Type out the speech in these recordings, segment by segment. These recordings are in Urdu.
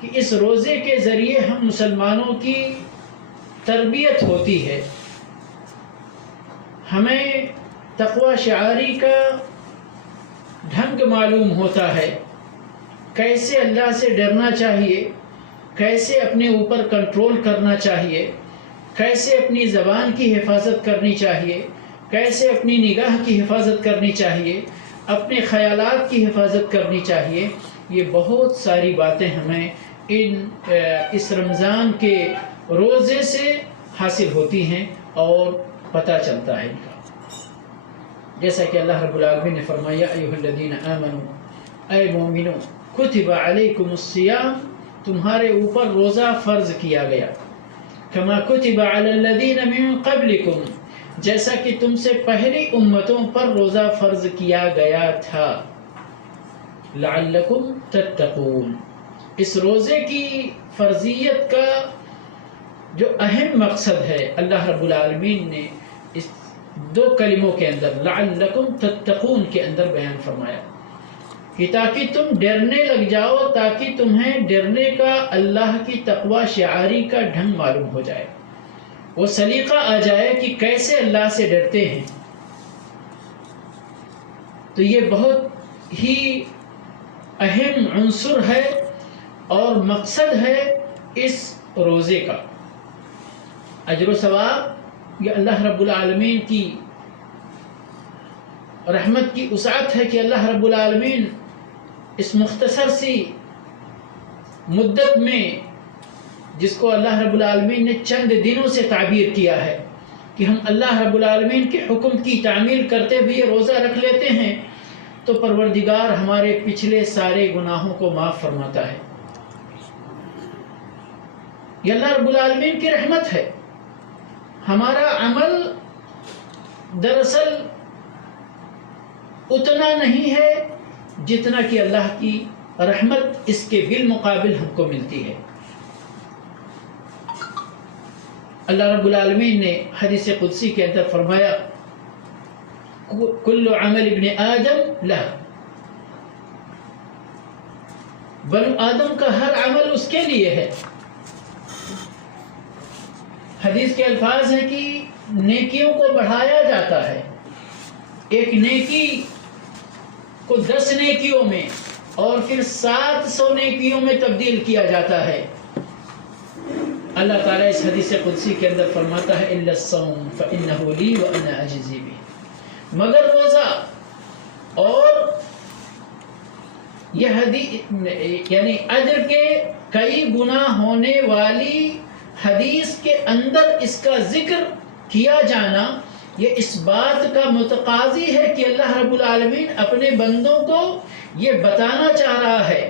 کہ اس روزے کے ذریعے ہم مسلمانوں کی تربیت ہوتی ہے، ہمیں تقوی شعاری کا ڈھنگ معلوم ہوتا ہے، کیسے اللہ سے ڈرنا چاہیے، کیسے اپنے اوپر کنٹرول کرنا چاہیے، کیسے اپنی زبان کی حفاظت کرنی چاہیے، کیسے اپنی نگاہ کی حفاظت کرنی چاہیے، اپنے خیالات کی حفاظت کرنی چاہیے۔ یہ بہت ساری باتیں ہمیں اس رمضان کے روزے سے حاصل ہوتی ہیں اور پتہ چلتا ہے ان کا۔ جیسا کہ اللہ رب العالمین نے فرمایا ایھا الذین آمنوا، اے مومنو، کتب علیکم الصیام، تمہارے اوپر روزہ فرض کیا گیا، کما کتب علی الذین من قبلکم، جیسا کہ تم سے پہلی امتوں پر روزہ فرض کیا گیا تھا، لعلکم تتقون۔ اس روزے کی فرضیت کا جو اہم مقصد ہے اللہ رب العالمین نے اس دو کلموں کے اندر لعلکم تتقون کے اندر بیان فرمایا کہ تاکہ تم ڈرنے لگ جاؤ، تاکہ تمہیں ڈرنے کا اللہ کی تقوی شعاری کا ڈھنگ معلوم ہو جائے، وہ سلیقہ آ جائے کہ کیسے اللہ سے ڈرتے ہیں۔ تو یہ بہت ہی اہم عنصر ہے اور مقصد ہے اس روزے کا۔ اجر و ثواب یہ اللہ رب العالمین کی رحمت کی وسعت ہے کہ اللہ رب العالمین اس مختصر سی مدت میں، جس کو اللہ رب العالمین نے چند دنوں سے تعبیر کیا ہے کہ ہم اللہ رب العالمین کے حکم کی تعمیل کرتے ہوئے روزہ رکھ لیتے ہیں، تو پروردگار ہمارے پچھلے سارے گناہوں کو معاف فرماتا ہے۔ یہ اللہ رب العالمین کی رحمت ہے۔ ہمارا عمل دراصل اتنا نہیں ہے جتنا کہ اللہ کی رحمت اس کے بالمقابل ہم کو ملتی ہے۔ اللہ رب العالمین نے حدیث قدسی کے اندر فرمایا کل عمل ابن آدم لہ، بنو آدم کا ہر عمل اس کے لیے ہے۔ حدیث کے الفاظ ہیں کہ نیکیوں کو بڑھایا جاتا ہے، ایک نیکی کو 10 نیکیوں میں اور پھر 700 نیکیوں میں تبدیل کیا جاتا ہے۔ اللہ تعالیٰ اس حدیث قدسی کے اندر فرماتا ہے الا الصوم فإنه لي وأنا أجزي به، مگر روزہ۔ اور یہ حدیث یعنی اجر کے کئی گنا ہونے والی حدیث کے اندر اس کا ذکر کیا جانا یہ اس بات کا متقاضی ہے کہ اللہ رب العالمین اپنے بندوں کو یہ بتانا چاہ رہا ہے،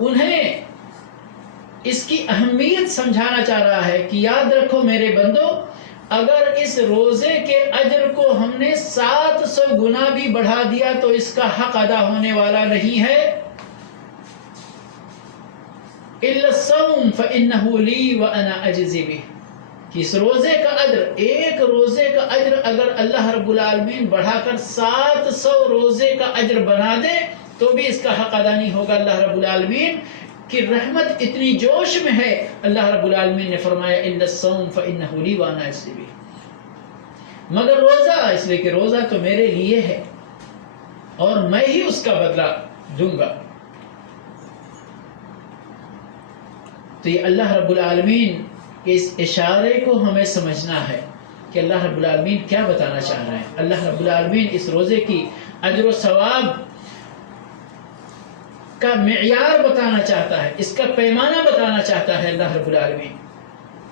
انہیں اس کی اہمیت سمجھانا چاہ رہا ہے کہ یاد رکھو میرے بندو، اگر اس روزے کے اجر کو ہم نے 700 گنا بھی بڑھا دیا تو اس کا حق ادا ہونے والا نہیں ہے۔ الا الصوم فإنه لي وأنا أجزي به، کہ اس روزے کا اجر، ایک روزے کا اجر اگر اللہ رب العالمین بڑھا کر 700 روزے کا اجر بنا دے تو بھی اس کا حق ادا نہیں ہوگا۔ اللہ رب العالمین کی رحمت اتنی جوش میں ہے، اللہ رب العالمین نے فرمایا الا الصوم فإنه لي وأنا أجزي به، مگر روزہ، اس لیے کہ روزہ تو میرے لیے ہے اور میں ہی اس کا بدلہ دوں گا۔ تو یہ اللہ رب العالمین کے اس اشارے کو ہمیں سمجھنا ہے کہ اللہ رب العالمین کیا بتانا چاہ رہے ہیں۔ اللہ رب العالمین اس روزے کی اجر و ثواب کا معیار بتانا چاہتا ہے، اس کا پیمانہ بتانا چاہتا ہے اللہ رب العالمین۔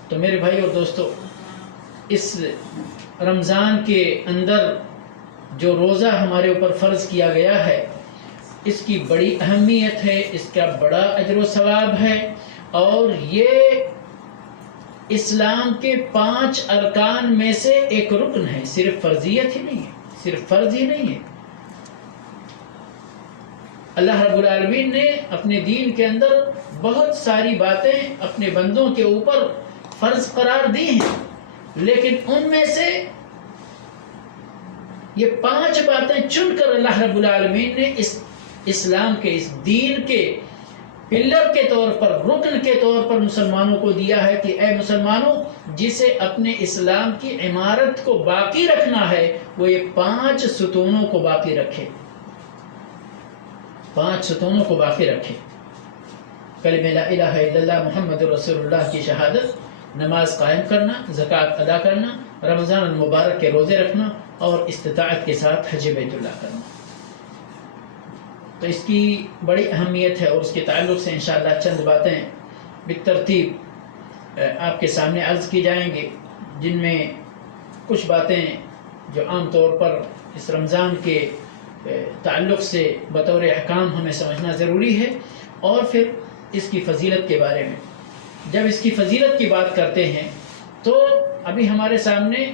تو میرے بھائی اور دوستو، اس رمضان کے اندر جو روزہ ہمارے اوپر فرض کیا گیا ہے، اس کی بڑی اہمیت ہے، اس کا بڑا اجر و ثواب ہے، اور یہ اسلام کے 5 ارکان میں سے ایک رکن ہے، صرف فرضیت ہی نہیں ہے، صرف فرض ہی نہیں ہے۔ اللہ رب العالمین نے اپنے دین کے اندر بہت ساری باتیں اپنے بندوں کے اوپر فرض قرار دی ہیں، لیکن ان میں سے یہ 5 باتیں چن کر اللہ رب العالمین نے اس اسلام کے، اس دین کے پلر کے طور پر، رکن کے طور پر مسلمانوں کو دیا ہے کہ اے مسلمانوں، جسے اپنے اسلام کی عمارت کو باقی رکھنا ہے وہ یہ 5 ستونوں کو باقی رکھے، 5 ستونوں کو باقی رکھے۔ کلمہ لا الہ الا اللہ محمد رسول اللہ کی شہادت، نماز قائم کرنا، زکوٰۃ ادا کرنا، رمضان المبارک کے روزے رکھنا اور استطاعت کے ساتھ حج بیت اللہ کرنا۔ تو اس کی بڑی اہمیت ہے، اور اس کے تعلق سے انشاءاللہ چند باتیں بالترتیب آپ کے سامنے عرض کی جائیں گے، جن میں کچھ باتیں جو عام طور پر اس رمضان کے تعلق سے بطور احکام ہمیں سمجھنا ضروری ہے، اور پھر اس کی فضیلت کے بارے میں۔ جب اس کی فضیلت کی بات کرتے ہیں تو ابھی ہمارے سامنے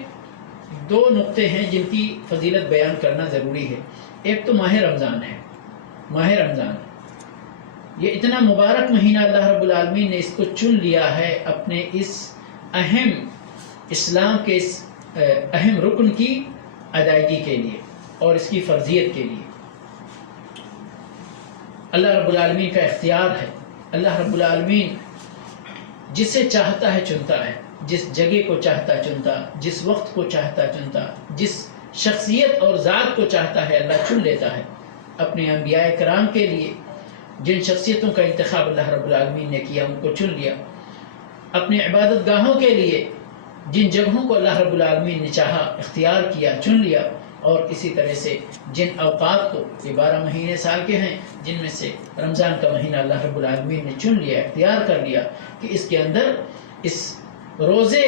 2 نقطے ہیں جن کی فضیلت بیان کرنا ضروری ہے۔ ایک تو ماہ رمضان ہے، ماہ رمضان یہ اتنا مبارک مہینہ اللہ رب العالمین نے اس کو چن لیا ہے اپنے اس اہم اسلام کے اس اہم رکن کی ادائیگی کے لیے اور اس کی فرضیت کے لیے۔ اللہ رب العالمین کا اختیار ہے، اللہ رب العالمین جسے چاہتا ہے چنتا ہے، جس جگہ کو چاہتا چنتا، جس وقت کو چاہتا چنتا، جس شخصیت اور ذات کو چاہتا ہے اللہ چن لیتا ہے۔ اپنے انبیاء کرام کے لیے جن شخصیتوں کا انتخاب اللہ رب العالمین نے کیا ان کو چن لیا، اپنے عبادت گاہوں کے لیے جن جگہوں کو اللہ رب العالمین نے چاہا اختیار کیا چن لیا، اور اسی طرح سے جن اوقات کو، یہ 12 مہینے سال کے ہیں جن میں سے رمضان کا مہینہ اللہ رب العالمین نے چن لیا، اختیار کر لیا کہ اس کے اندر اس روزے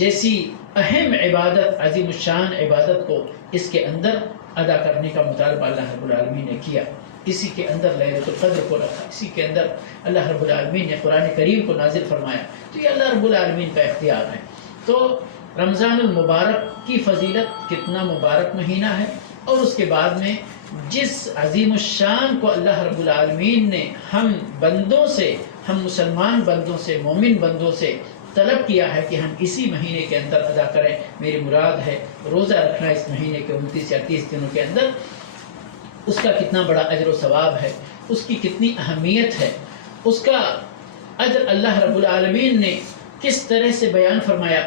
جیسی اہم عبادت، عظیم الشان عبادت کو اس کے اندر ادا کرنے کا مطالبہ اللہ رب العالمین نے کیا۔ اسی کے اندر لیلۃ القدر کو رکھا، اسی کے اندر اللہ رب العالمین نے قرآن کریم کو نازل فرمایا، تو یہ اللہ رب العالمین کا اختیار ہے۔ تو رمضان المبارک کی فضیلت، کتنا مبارک مہینہ ہے، اور اس کے بعد میں جس عظیم الشان کو اللہ رب العالمین نے ہم بندوں سے، ہم مسلمان بندوں سے، مومن بندوں سے طلب کیا ہے کہ ہم اسی مہینے کے اندر ادا کریں۔ میری مراد ہے روزہ رکھنا اس مہینے کے 29 یا 30 دنوں کے اندر، اس کا کتنا بڑا اجر و ثواب ہے، اس کی کتنی اہمیت ہے، اس کا اجر اللہ رب العالمین نے کس طرح سے بیان فرمایا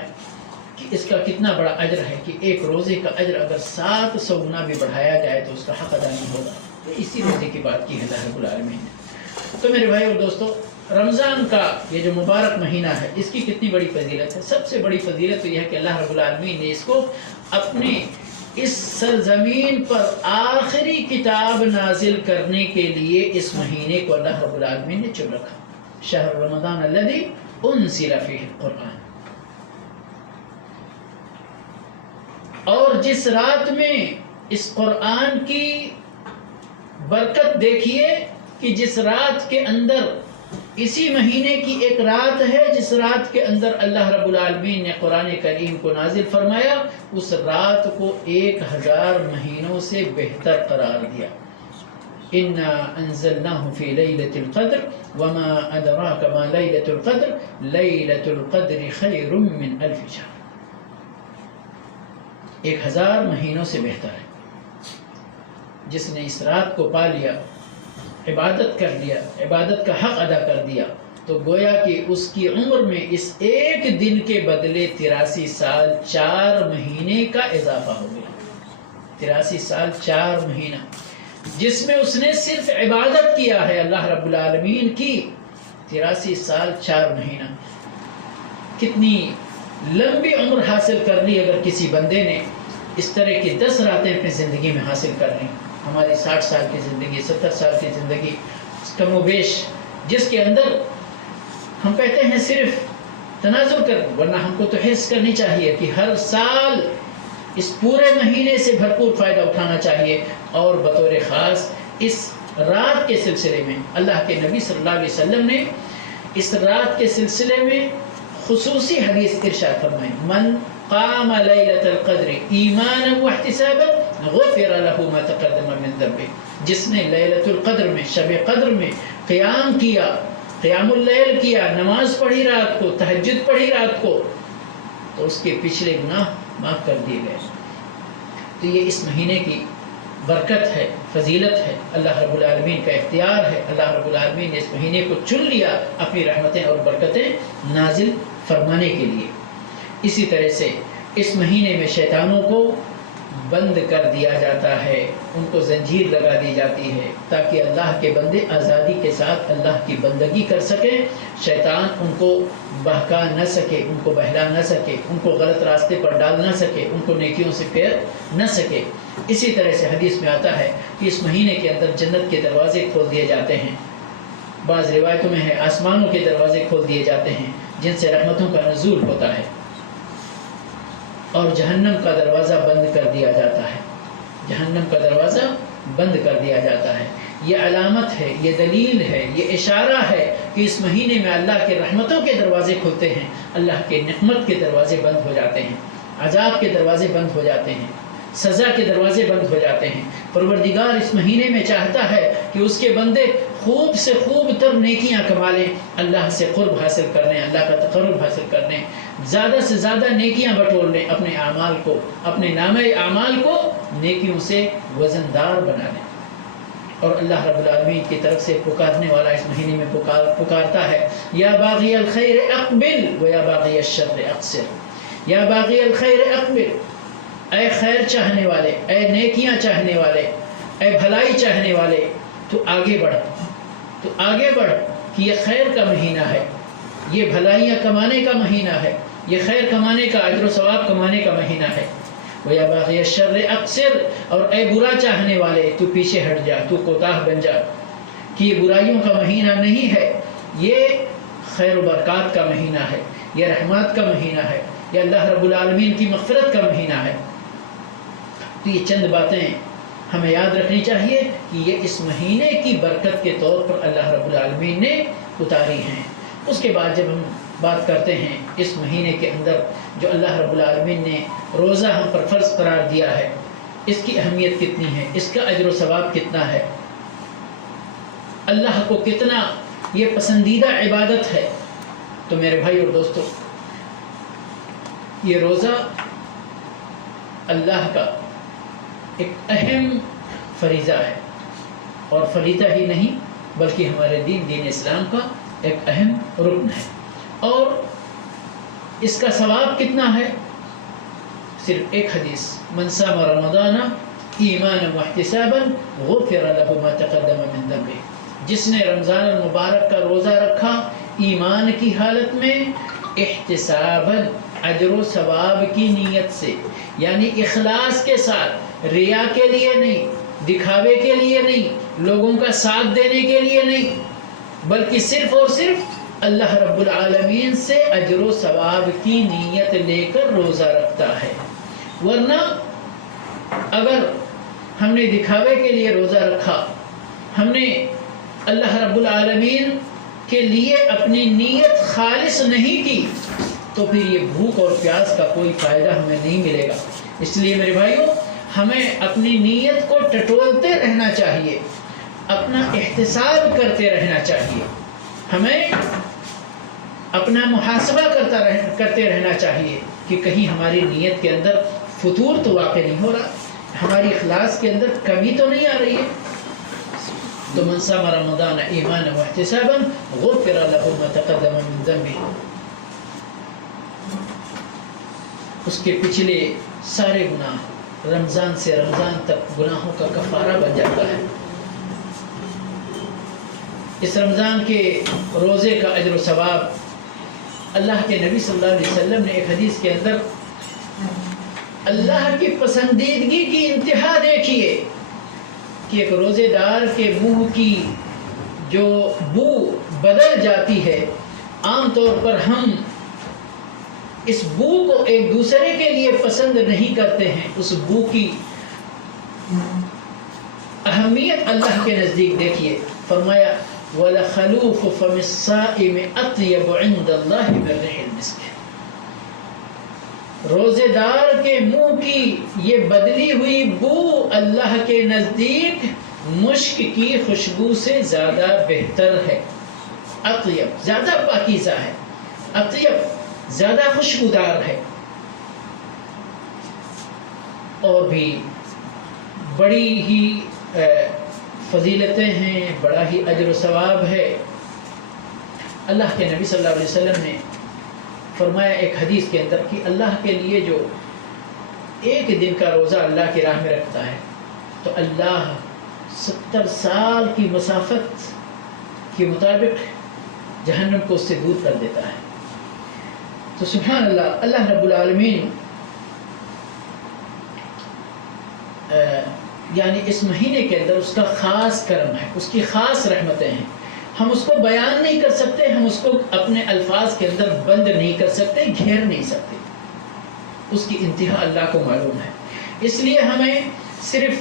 کہ اس کا کتنا بڑا اجر ہے کہ ایک روزے کا اجر اگر 700 گنا بھی بڑھایا جائے تو اس کا حق ادا نہیں ہوگا۔ تو اسی روزے کی بات کی ہے اللہ رب العالمین نے۔ تو میرے بھائی اور دوستو، رمضان کا یہ جو مبارک مہینہ ہے اس کی کتنی بڑی فضیلت ہے۔ سب سے بڑی فضیلت تو یہ ہے کہ اللہ رب العالمین نے اس کو اپنے اس سرزمین پر آخری کتاب نازل کرنے کے لیے اس مہینے کو اللہ رب العالمین نے چن رکھا۔ شہر رمضان الذی انزل فیہ القرآن، اور جس رات میں اس قرآن کی برکت دیکھیے کہ جس رات کے اندر، اسی مہینے کی ایک رات ہے جس رات کے اندر اللہ رب العالمین نے قرآن کریم کو نازل فرمایا، اس رات کو 1000 مہینوں سے بہتر قرار دیا۔ انا انزلناه في ليلة القدر وما ادراك ما ليلة القدر ليلة القدر خير من 1000 شهر۔ 1000 مہینوں سے بہتر ہے۔ جس نے اس رات کو پا لیا، عبادت کر لیا، عبادت کا حق ادا کر دیا، تو گویا کہ اس کی عمر میں اس ایک دن کے بدلے 83 سال 4 مہینے کا اضافہ ہو گیا۔ 83 سال 4 مہینہ جس میں اس نے صرف عبادت کیا ہے اللہ رب العالمین کی، 83 سال 4 مہینہ۔ کتنی لمبی عمر حاصل کر لی اگر کسی بندے نے اس طرح کی 10 راتیں اپنی زندگی میں حاصل کر لی۔ ہماری 60 سال کی زندگی، 70 سال کی زندگی کم و بیش، جس کے اندر ہم کہتے ہیں صرف تناظر کر، ورنہ ہم کو تو حرص کرنی چاہیے کہ ہر سال اس پورے مہینے سے بھرپور فائدہ اٹھانا چاہیے، اور بطور خاص اس رات کے سلسلے میں اللہ کے نبی صلی اللہ علیہ وسلم نے اس رات کے سلسلے میں خصوصی حدیث ارشاد فرمائی، من قام لیلۃ القدر ایمانا واحتسابا غفر له ما تقدم من ذنبه۔ جس نے لیلۃ القدر میں، شب قدر میں قیام کیا، قیام اللیل کیا، نماز پڑھی رات کو، تہجد پڑھی رات کو، تو اس کے پچھلے گناہ معاف کر دیے گئے۔ تو یہ اس مہینے کی برکت ہے، فضیلت ہے، اللہ رب العالمین کا اختیار ہے. اللہ رب العالمین نے اس مہینے کو چن لیا اپنی رحمتیں اور برکتیں نازل فرمانے کے لیے. اسی طرح سے اس مہینے میں شیطانوں کو بند کر دیا جاتا ہے، ان کو زنجیر لگا دی جاتی ہے تاکہ اللہ کے بندے آزادی کے ساتھ اللہ کی بندگی کر سکیں. شیطان ان کو بہکا نہ سکے، ان کو بہلا نہ سکے، ان کو غلط راستے پر ڈال نہ سکے، ان کو نیکیوں سے پھیر نہ سکے. اسی طرح سے حدیث میں آتا ہے کہ اس مہینے کے اندر جنت کے دروازے کھول دیے جاتے ہیں. بعض روایتوں میں ہے آسمانوں کے دروازے کھول دیے جاتے ہیں جن سے رحمتوں کا نزول ہوتا ہے، اور جہنم کا دروازہ بند کر دیا جاتا ہے. جہنم کا دروازہ بند کر دیا جاتا ہے. یہ علامت ہے، یہ دلیل ہے، یہ اشارہ ہے کہ اس مہینے میں اللہ کے رحمتوں کے دروازے کھلتے ہیں، اللہ کے نعمت کے دروازے بند ہو جاتے ہیں، عذاب کے دروازے بند ہو جاتے ہیں، سزا کے دروازے بند ہو جاتے ہیں. پروردگار اس مہینے میں چاہتا ہے کہ اس کے بندے خوب سے خوب تر نیکیاں کما لیں، اللہ سے قرب حاصل کرنے، اللہ کا تقرب حاصل کرنے، زیادہ سے زیادہ نیکیاں بٹور لیں، اپنے اعمال کو، اپنے نامہ اعمال کو نیکیوں سے وزندار بنا لیں. اور اللہ رب العالمین کی طرف سے پکارنے والا اس مہینے میں پکارتا ہے، یا باغی الخیر اقبل و یا باغی الشر اقصر. یا باغی الخیر اقبل، اے خیر چاہنے والے، اے نیکیاں چاہنے والے، اے بھلائی چاہنے والے، تو آگے بڑھ، تو آگے بڑھ کہ یہ خیر کا مہینہ ہے، یہ بھلائیاں کمانے کا مہینہ ہے، یہ خیر کمانے کا، اجر و ثواب کمانے کا مہینہ ہے. وَيَا بَاغِيَ الشَّرِّ أَقْصِرْ، اور اے برا چاہنے والے تو پیچھے ہٹ جا، تو کوتاہ بن جا، کہ یہ برائیوں کا مہینہ نہیں ہے، یہ خیر و برکات کا مہینہ ہے، یہ رحمات کا مہینہ ہے، یہ اللہ رب العالمین کی مغفرت کا مہینہ ہے. تو یہ چند باتیں ہمیں یاد رکھنی چاہیے کہ یہ اس مہینے کی برکت کے طور پر اللہ رب العالمین نے اتاری ہیں. اس کے بعد جب ہم بات کرتے ہیں اس مہینے کے اندر جو اللہ رب العالمین نے روزہ ہم پر فرض قرار دیا ہے، اس کی اہمیت کتنی ہے، اس کا اجر و ثواب کتنا ہے، اللہ کو کتنا یہ پسندیدہ عبادت ہے. تو میرے بھائی اور دوستو، یہ روزہ اللہ کا ایک اہم فریضہ ہے، اور فریضہ ہی نہیں بلکہ ہمارے دین اسلام کا ایک اہم رکن ہے. اور اس کا ثواب کتنا ہے؟ صرف ایک حدیث، من صام رمضان ایمانا واحتسابا غفر له ما تقدم من ذنبه. جس نے رمضان المبارک کا روزہ رکھا ایمان کی حالت میں، احتسابا اجر و ثواب کی نیت سے، یعنی اخلاص کے ساتھ، ریا کے لیے نہیں، دکھاوے کے لیے نہیں، لوگوں کا ساتھ دینے کے لیے نہیں، بلکہ صرف اور صرف اللہ رب العالمین سے اجر و ثواب کی نیت لے کر روزہ رکھتا ہے. ورنہ اگر ہم نے دکھاوے کے لیے روزہ رکھا، ہم نے اللہ رب العالمین کے لیے اپنی نیت خالص نہیں کی، تو پھر یہ بھوک اور پیاس کا کوئی فائدہ ہمیں نہیں ملے گا. اس لیے میرے بھائیوں، ہمیں اپنی نیت کو ٹٹولتے رہنا چاہیے، اپنا احتساب کرتے رہنا چاہیے، ہمیں اپنا محاسبہ کرتے رہنا چاہیے کہ کہیں ہماری نیت کے اندر فتور تو واقع نہیں ہو رہا، ہماری اخلاص کے اندر کمی تو نہیں آ رہی ہے. تو من صام رمضان ایمانا واحتسابا غفر له ما تقدم من ذنبه. اس کے پچھلے سارے گناہ رمضان سے رمضان تک گناہوں کا کفارہ بن جاتا ہے. اس رمضان کے روزے کا اجر و ثواب اللہ کے نبی صلی اللہ علیہ وسلم نے ایک حدیث کے اندر اللہ کی پسندیدگی کی انتہا دیکھیے کہ ایک روزے دار کے منہ کی جو بو بدل جاتی ہے. عام طور پر ہم اس بو کو ایک دوسرے کے لیے پسند نہیں کرتے ہیں. اس بو کی اہمیت اللہ کے نزدیک دیکھیے. فرمایا وَلَخَلُوفُ فَمِ الصَّائِمِ أَطْيَبُ عِنْدَ اللَّهِ مِنْ رِيحِ الْمِسْكِ. روزے دار کے منہ کی یہ بدلی ہوئی بو اللہ کے نزدیک مشک کی خوشبو سے زیادہ بہتر ہے. اطیب زیادہ پاکیزہ ہے، اطیب زیادہ خوشبودار ہے. اور بھی بڑی ہی فضیلتیں ہیں، بڑا ہی اجر و ثواب ہے۔ اللہ کے نبی صلی اللہ علیہ وسلم نے فرمایا ایک حدیث کے اندر کہ اللہ کے لیے جو ایک دن کا روزہ اللہ کی راہ میں رکھتا ہے تو اللہ 70 سال کی مسافت کے مطابق جہنم کو اس سے دور کر دیتا ہے۔ تو سبحان اللہ، اللہ رب العالمین یعنی اس مہینے کے اندر اس کا خاص کرم ہے، اس کی خاص رحمتیں ہیں۔ ہم اس کو بیان نہیں کر سکتے، ہم اس کو اپنے الفاظ کے اندر بند نہیں کر سکتے، گھیر نہیں سکتے، اس کی انتہا اللہ کو معلوم ہے۔ اس لیے ہمیں صرف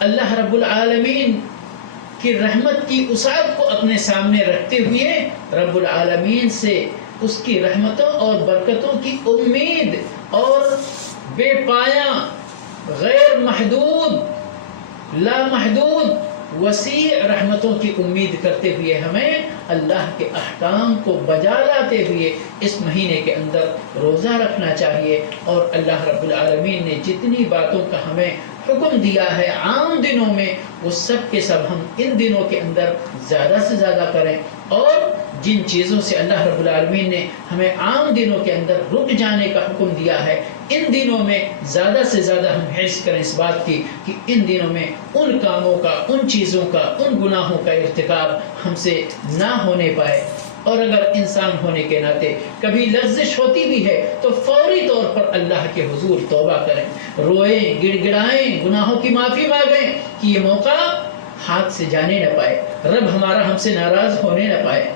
اللہ رب العالمین کی رحمت کی وسعت کو اپنے سامنے رکھتے ہوئے رب العالمین سے اس کی رحمتوں اور برکتوں کی امید اور بے پایاں، غیر محدود، لامحدود، وسیع رحمتوں کی امید کرتے ہوئے ہمیں اللہ کے احکام کو بجا لاتے ہوئے اس مہینے کے اندر روزہ رکھنا چاہیے۔ اور اللہ رب العالمین نے جتنی باتوں کا ہمیں حکم دیا ہے عام دنوں میں، وہ سب کے سب ہم ان دنوں کے اندر زیادہ سے زیادہ کریں، اور جن چیزوں سے اللہ رب العالمین نے ہمیں عام دنوں کے اندر رک جانے کا حکم دیا ہے، ان دنوں میں زیادہ سے زیادہ ہم حرص کریں اس بات کی کہ ان دنوں میں ان کاموں کا، ان چیزوں کا، ان گناہوں کا ارتکاب ہم سے نہ ہونے پائے۔ اور اگر انسان ہونے کے ناطے کبھی لغزش ہوتی بھی ہے تو فوری طور پر اللہ کے حضور توبہ کریں، روئیں، گڑ گڑائیں، گناہوں کی معافی مانگیں کہ یہ موقع ہاتھ سے جانے نہ پائے، رب ہمارا ہم سے ناراض ہونے نہ پائے۔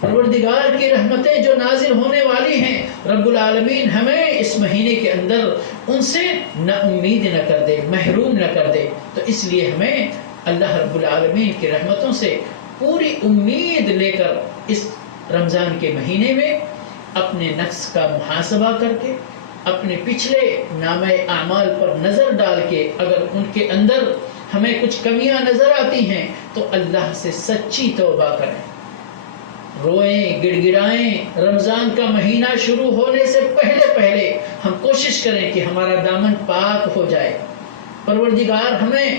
پروردگار کی رحمتیں جو نازل ہونے والی ہیں، رب العالمین ہمیں اس مہینے کے اندر ان سے نا امید نہ کر دے، محروم نہ کر دے۔ تو اس لیے ہمیں اللہ رب العالمین کی رحمتوں سے پوری امید لے کر اس رمضان کے مہینے میں اپنے نفس کا محاسبہ کر کے، اپنے پچھلے نامہ اعمال پر نظر ڈال کے، اگر ان کے اندر ہمیں کچھ کمیاں نظر آتی ہیں تو اللہ سے سچی توبہ کریں، روئیں، گڑ گڑائیں۔ رمضان کا مہینہ شروع ہونے سے پہلے ہم کوشش کریں کہ ہمارا دامن پاک ہو جائے، پروردگار ہمیں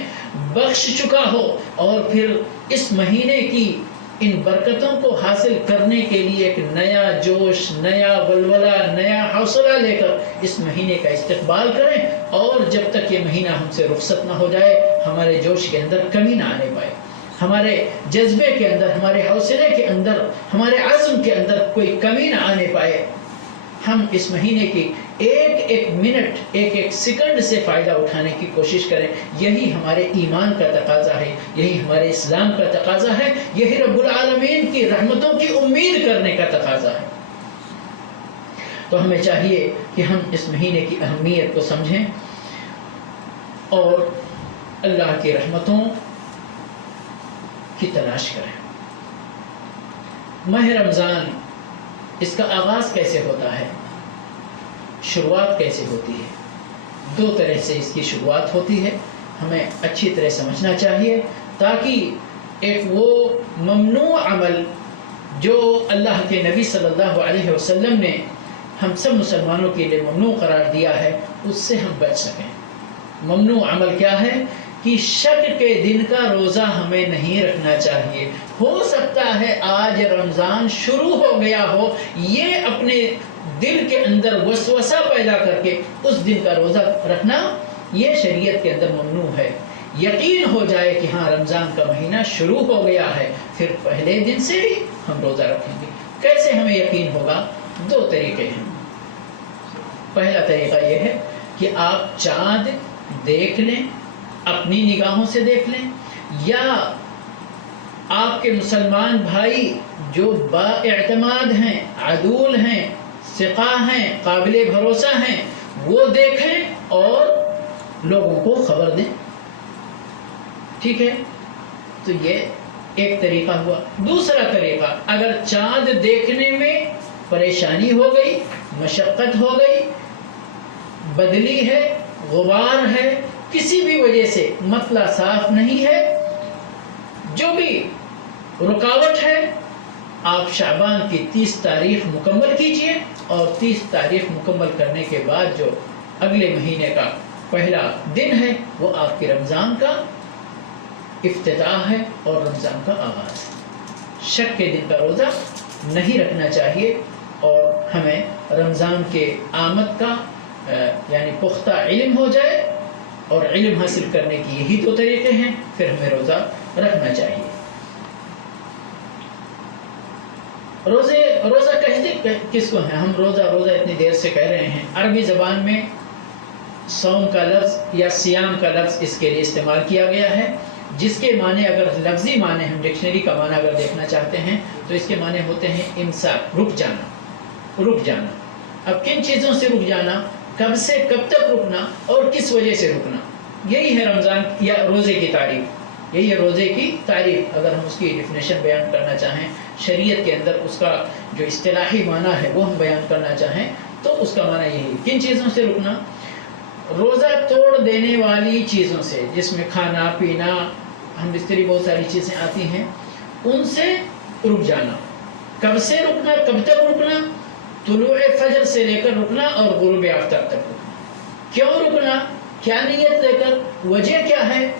بخش چکا ہو، اور پھر اس مہینے کی ان برکتوں کو حاصل کرنے کے لیے ایک نیا جوش، نیا ولولہ، نیا حوصلہ لے کر اس مہینے کا استقبال کریں۔ اور جب تک یہ مہینہ ہم سے رخصت نہ ہو جائے، ہمارے جوش کے اندر کمی نہ آنے پائے، ہمارے جذبے کے اندر، ہمارے حوصلے کے اندر، ہمارے عزم کے اندر کوئی کمی نہ آنے پائے۔ ہم اس مہینے کی ایک ایک منٹ، ایک ایک سیکنڈ سے فائدہ اٹھانے کی کوشش کریں۔ یہی ہمارے ایمان کا تقاضا ہے، یہی ہمارے اسلام کا تقاضا ہے، یہی رب العالمین کی رحمتوں کی امید کرنے کا تقاضا ہے۔ تو ہمیں چاہیے کہ ہم اس مہینے کی اہمیت کو سمجھیں اور اللہ کی رحمتوں کی تلاش کریں۔ ماہ رمضان، اس کا آغاز کیسے ہوتا ہے، شروعات کیسے ہوتی ہے؟ دو طرح سے اس کی شروعات ہوتی ہے، ہمیں اچھی طرح سمجھنا چاہیے تاکہ ایک وہ ممنوع عمل جو اللہ کے نبی صلی اللہ علیہ وسلم نے ہم سب مسلمانوں کے لیے ممنوع قرار دیا ہے، اس سے ہم بچ سکیں۔ ممنوع عمل کیا ہے کہ شک کے دن کا روزہ ہمیں نہیں رکھنا چاہیے۔ ہو سکتا ہے آج رمضان شروع ہو گیا ہو، یہ اپنے دل کے اندر وسوسہ پیدا کر کے اس دن کا روزہ رکھنا یہ شریعت کے اندر ممنوع ہے۔ یقین ہو جائے کہ ہاں رمضان کا مہینہ شروع ہو گیا ہے، پھر پہلے دن سے ہی ہم روزہ رکھیں گے۔ کیسے ہمیں یقین ہوگا؟ دو طریقے ہیں۔ پہلا طریقہ یہ ہے کہ آپ چاند دیکھ لیں، اپنی نگاہوں سے دیکھ لیں، یا آپ کے مسلمان بھائی جو با اعتماد ہیں، عدول ہیں، ثقہ ہیں، قابل بھروسہ ہیں، وہ دیکھیں اور لوگوں کو خبر دیں۔ ٹھیک ہے، تو یہ ایک طریقہ ہوا۔ دوسرا طریقہ، اگر چاند دیکھنے میں پریشانی ہو گئی، مشقت ہو گئی، بدلی ہے، غبار ہے، کسی بھی وجہ سے مسئلہ صاف نہیں ہے، جو بھی رکاوٹ ہے، آپ شعبان کی 30 تاریخ مکمل کیجئے، اور 30 تاریخ مکمل کرنے کے بعد جو اگلے مہینے کا پہلا دن ہے وہ آپ کے رمضان کا افتتاح ہے اور رمضان کا آغاز ہے۔ شک کے دن کا روزہ نہیں رکھنا چاہیے، اور ہمیں رمضان کے آمد کا یعنی پختہ علم ہو جائے، اور علم حاصل کرنے کی یہی دو طریقے ہیں، پھر ہمیں روزہ رکھنا چاہیے۔ روزہ کہتے کس کو ہیں؟ ہم روزہ اتنی دیر سے کہہ رہے ہیں۔ عربی زبان میں صوم کا لفظ یا سیام کا لفظ اس کے لیے استعمال کیا گیا ہے، جس کے معنی اگر لفظی معنی ہم ڈکشنری کا معنی اگر دیکھنا چاہتے ہیں تو اس کے معنی ہوتے ہیں امساک، رک جانا۔ اب کن چیزوں سے رک جانا، کب سے کب تک رکنا، اور کس وجہ سے رکنا، یہی ہے رمضان یا روزے کی تعریف، یہی ہے روزے کی تعریف۔ اگر ہم اس کی ڈیفینیشن بیان کرنا چاہیں، شریعت کے اندر اس کا جو اصطلاحی معنی ہے وہ ہم بیان کرنا چاہیں تو اس کا معنی یہی ہے۔ کن چیزوں سے رکنا؟ روزہ توڑ دینے والی چیزوں سے، جس میں کھانا پینا، ہم بستری، بہت ساری چیزیں آتی ہیں، ان سے رک جانا۔ کب سے رکنا، کب تک رکنا؟ طلوع فجر سے لے کر رکنا اور غروب آفتاب تک رکنا۔ کیوں رکنا؟ کیا نیت لے کر؟ وجہ کیا ہے؟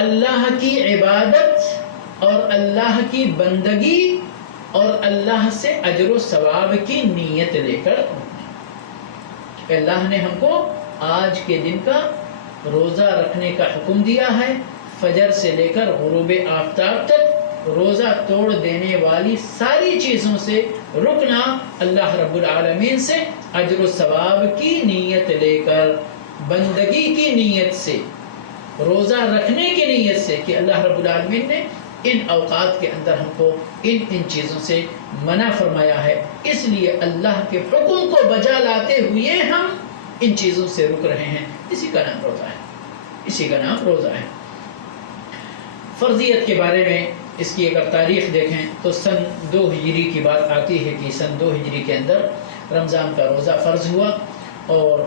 اللہ کی عبادت اور اللہ کی بندگی اور اللہ سے اجر و ثواب کی نیت لے کر رکنا۔ اللہ نے ہم کو آج کے دن کا روزہ رکھنے کا حکم دیا ہے، فجر سے لے کر غروب آفتاب تک روزہ توڑ دینے والی ساری چیزوں سے رکنا، اللہ رب العالمین سے اجر و ثواب کی نیت لے کر، بندگی کی نیت سے، روزہ رکھنے کی نیت سے کہ اللہ رب العالمین نے ان اوقات کے اندر ہم کو ان چیزوں سے منع فرمایا ہے، اس لیے اللہ کے حکم کو بجا لاتے ہوئے ہم ان چیزوں سے رک رہے ہیں۔ اسی کا نام روزہ ہے۔ فرضیت کے بارے میں اس کی اگر تاریخ دیکھیں تو سن 2 ہجری کی بات آتی ہے کہ سن 2 ہجری کے اندر رمضان کا روزہ فرض ہوا، اور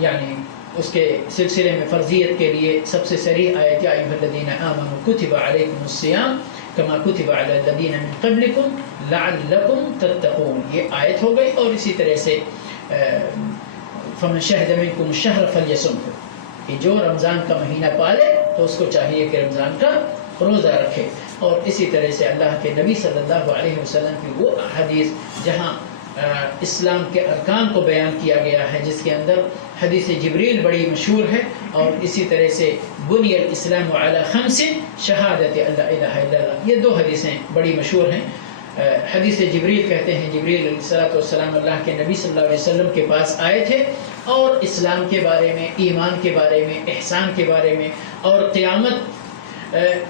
یعنی اس کے سلسلے میں فرضیت کے لیے سب سے صریح آیت یا ایھا الذین آمنوا کتب علیکم الصیام کما کتب علی الذین من قبلکم لعلکم تتقون، یہ آیت ہو گئی۔ اور اسی طرح سے فمن شہد منکم الشہر فلیصمہ، کہ جو رمضان کا مہینہ پالے تو اس کو چاہیے کہ رمضان کا روزہ رکھے۔ اور اسی طرح سے اللہ کے نبی صلی اللہ علیہ وسلم کی وہ حدیث جہاں اسلام کے ارکان کو بیان کیا گیا ہے، جس کے اندر حدیث جبریل بڑی مشہور ہے، اور اسی طرح سے بنی الاسلام علی 5 شہادت اللہ الہ الا اللہ، یہ 2 حدیثیں بڑی مشہور ہیں۔ حدیث جبریل کہتے ہیں جبریل علیہ السلام اللہ کے نبی صلی اللہ علیہ وسلم کے پاس آئے تھے اور اسلام کے بارے میں، ایمان کے بارے میں، احسان کے بارے میں اور قیامت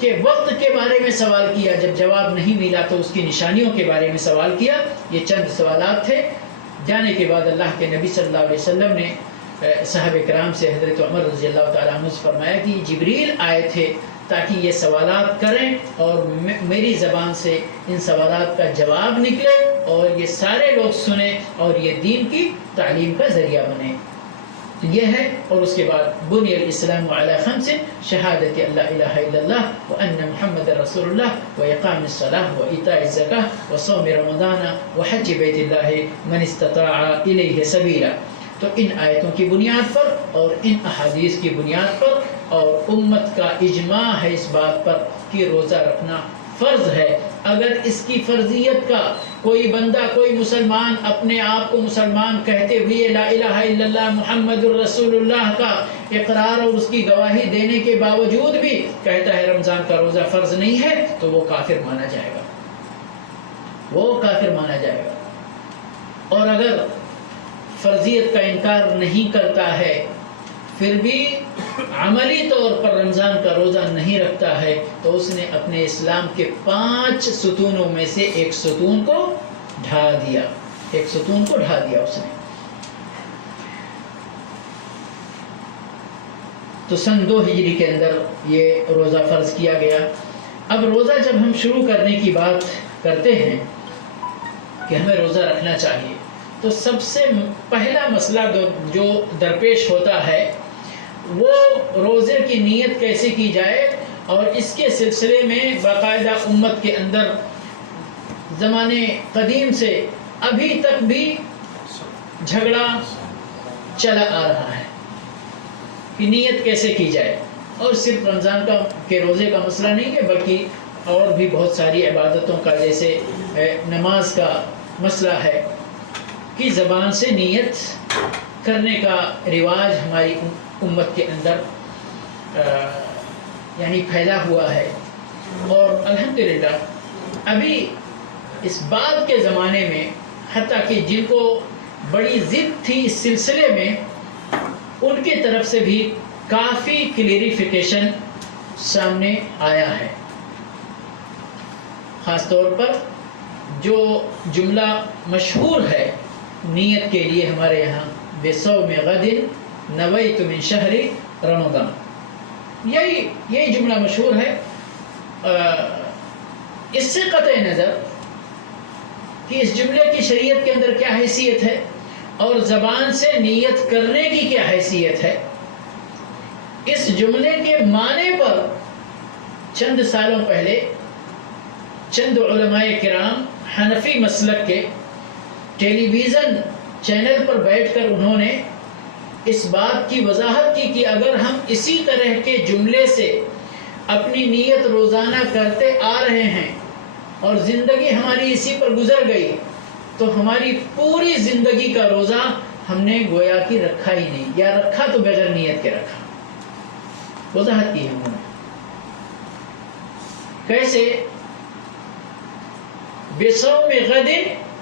کے وقت کے بارے میں سوال کیا۔ جب جواب نہیں ملا تو اس کی نشانیوں کے بارے میں سوال کیا۔ یہ چند سوالات تھے۔ جانے کے بعد اللہ کے نبی صلی اللہ علیہ وسلم نے صحابہ کرام سے، حضرت عمر رضی اللہ تعالیٰ عنہ سے فرمایا کہ جبریل آئے تھے تاکہ یہ سوالات کریں اور میری زبان سے ان سوالات کا جواب نکلے اور یہ سارے لوگ سنیں اور یہ دین کی تعلیم کا ذریعہ بنے۔ یہ ہے۔ اور اس کے بعد بنی الاسلام علی 5 شہادت اللہ الہ الا اللہ وان محمد رسول اللہ واقام الصلاۃ وایتاء الزکاۃ وصوم رمضان وحج بیت اللہ من استطاع الیہ سبیلا۔ تو ان آیتوں کی بنیاد پر اور ان احادیث کی بنیاد پر اور امت کا اجماع ہے اس بات پر کہ روزہ رکھنا فرض ہے۔ اگر اس کی فرضیت کا کوئی بندہ، کوئی مسلمان اپنے آپ کو مسلمان کہتے ہوئے لا الہ الا اللہ محمد الرسول اللہ کا اقرار اور اس کی گواہی دینے کے باوجود بھی کہتا ہے رمضان کا روزہ فرض نہیں ہے تو وہ کافر مانا جائے گا، اور اگر فرضیت کا انکار نہیں کرتا ہے پھر بھی عملی طور پر رمضان کا روزہ نہیں رکھتا ہے تو اس نے اپنے اسلام کے 5 ستونوں میں سے ایک ستون کو ڈھا دیا اس نے۔ تو سن 2 ہجری کے اندر یہ روزہ فرض کیا گیا۔ اب روزہ جب ہم شروع کرنے کی بات کرتے ہیں کہ ہمیں روزہ رکھنا چاہیے تو سب سے پہلا مسئلہ جو درپیش ہوتا ہے وہ روزے کی نیت کیسے کی جائے، اور اس کے سلسلے میں باقاعدہ امت کے اندر زمانے قدیم سے ابھی تک بھی جھگڑا چلا آ رہا ہے کہ نیت کیسے کی جائے. اور صرف رمضان کے روزے کا مسئلہ نہیں ہے، بلکہ اور بھی بہت ساری عبادتوں کا، جیسے نماز کا مسئلہ ہے کہ زبان سے نیت کرنے کا رواج ہماری امت کے اندر یعنی پھیلا ہوا ہے. اور الحمدللہ ابھی اس بات کے زمانے میں حتیٰ کہ جن کو بڑی ضد تھی اس سلسلے میں، ان کی طرف سے بھی کافی کلیریفیکیشن سامنے آیا ہے. خاص طور پر جو جملہ مشہور ہے نیت کے لیے ہمارے یہاں، بصوم غد نویت من شہر رمضان، یہی جملہ مشہور ہے. اس سے قطع نظر کہ اس جملے کی شریعت کے اندر کیا حیثیت ہے اور زبان سے نیت کرنے کی کیا حیثیت ہے، اس جملے کے معنی پر چند سالوں پہلے چند علماء کرام حنفی مسلک کے ٹیلی ویژن چینل پر بیٹھ کر انہوں نے اس بات کی وضاحت کی کہ اگر ہم اسی طرح کے جملے سے اپنی نیت روزانہ کرتے آ رہے ہیں اور زندگی ہماری اسی پر گزر گئی تو ہماری پوری زندگی کا روزہ ہم نے گویا کہ رکھا ہی نہیں، یا رکھا تو بغیر نیت کے رکھا. وضاحت کی ہم نے کیسے، بصوم غد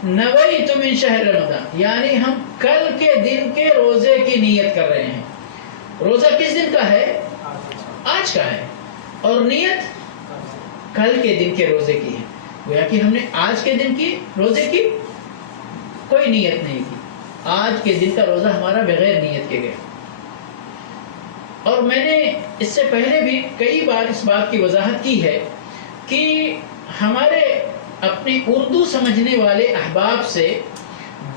نویت من شہر رمضان، یعنی ہم کل کے دن کے روزے کی نیت کر رہے ہیں. روزہ کس دن کا ہے؟ آج کا ہے، اور نیت کل کے دن کے روزے کی ہے. گویا کہ ہم نے آج کے دن کی روزے کی کوئی نیت نہیں کی، آج کے دن کا روزہ ہمارا بغیر نیت کے گیا. اور میں نے اس سے پہلے بھی کئی بار اس بات کی وضاحت کی ہے کہ ہمارے اپنی اردو سمجھنے والے احباب سے